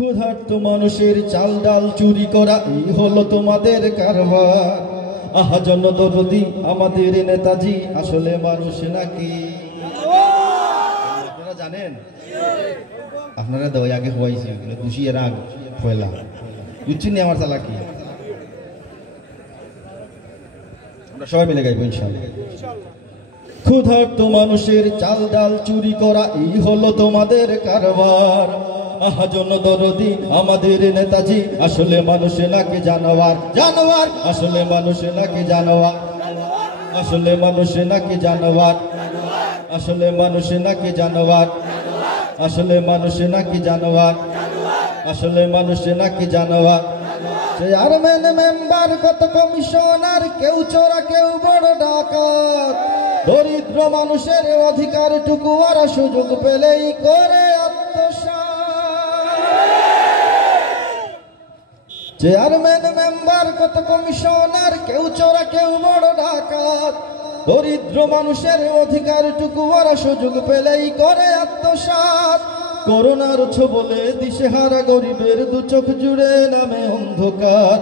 ক্ষুধার্ত মানুষের চাল ডাল চুরি করা এই হলো তোমাদের কারবার। আহা জনদরদি আমাদের নেতাজি আসলে মানুষ নাকি? আপনারা জানেন? আপনারা দেওয়া আগে হওয়াইছি খুশি এর আগ পয়লা বুঝছেন আমার চালা কি? আমরা সবাই মিলে গাইব ইনশাআল্লাহ। ক্ষুধার্ত মানুষের চাল ডাল চুরি করা এই হলো তোমাদের কারবার। আহা জনদরদি আমাদের নেতাজি আসলে মানুষ নাকি জানোয়ার? জানোয়ার আসলে মানুষ নাকি জানোয়ার? আসলে মানুষ নাকি জানোয়ার? আসলে মানুষ নাকি জানোয়ার? আসলে মানুষ নাকি জানোয়ার? আসলে মানুষ নাকি জানোয়ার? চেয়ারম্যান মেম্বার কত কমিশনার, কেউ চোরা কেউ বড় ডাকাত। দরিদ্র মানুষের অধিকার টুকু আর সুযোগ পেলেই করে চেয়ারম্যান মেম্বার কত কমিশনার, কেউ চোরা কেউ বড় ডাকাত। দরিদ্র মানুষের অধিকার টুকু ওরা সুযোগ পেলেই করে আত্মসাৎ। করোনার ছবলে দিশেহারা গরিবের দু চোখ জুড়ে নামে অন্ধকার।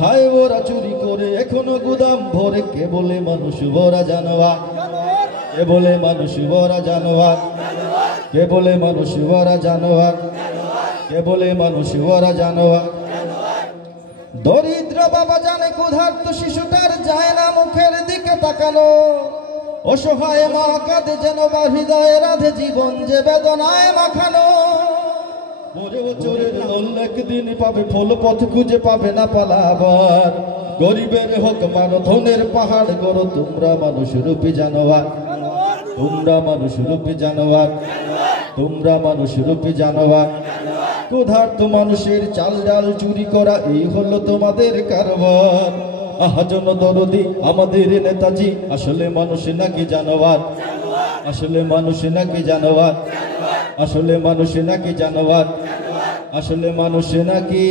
হায় ওরা চুরি করে এখনো গুদাম ভরে, কে বলে মানুষ ওরা জানোয়ার? কে বলে মানুষ ওরা জানোয়ার? কে বলে মানুষ ওরা জানোয়ার? কে বলে মানুষ ওরা জানোয়ার? দরিদ্র বাবা জানে ক্ষুধার্ত শিশুটার যায় না মুখের দিকে তাকানো। অসহায় মা কাঁদে যেন বা হৃদয়ে রাধে জীবন যে বেদনায় মাখানো। চোরের দল একদিন পাবে ফল, পথ খুঁজে পাবে না পালাবার। গরিবের হোক মানো ধনের পাহাড় গড়ো, তোমরা মানুষ রূপী জানোয়ার। তোমরা মানুষ রূপী জানোয়ার। তোমরা মানুষ রূপী জানোয়ার। ক্ষুধার্ত মানুষের চাল ডাল চুরি করা এই হলো তোমাদের কারবার। আহা জনদরদি আমাদের নেতাজি আসলে মানুষ নাকি জানোয়ার? আসলে মানুষ নাকি জানোয়ার? আসলে মানুষ নাকি জানোয়ার? আসলে মানুষ নাকি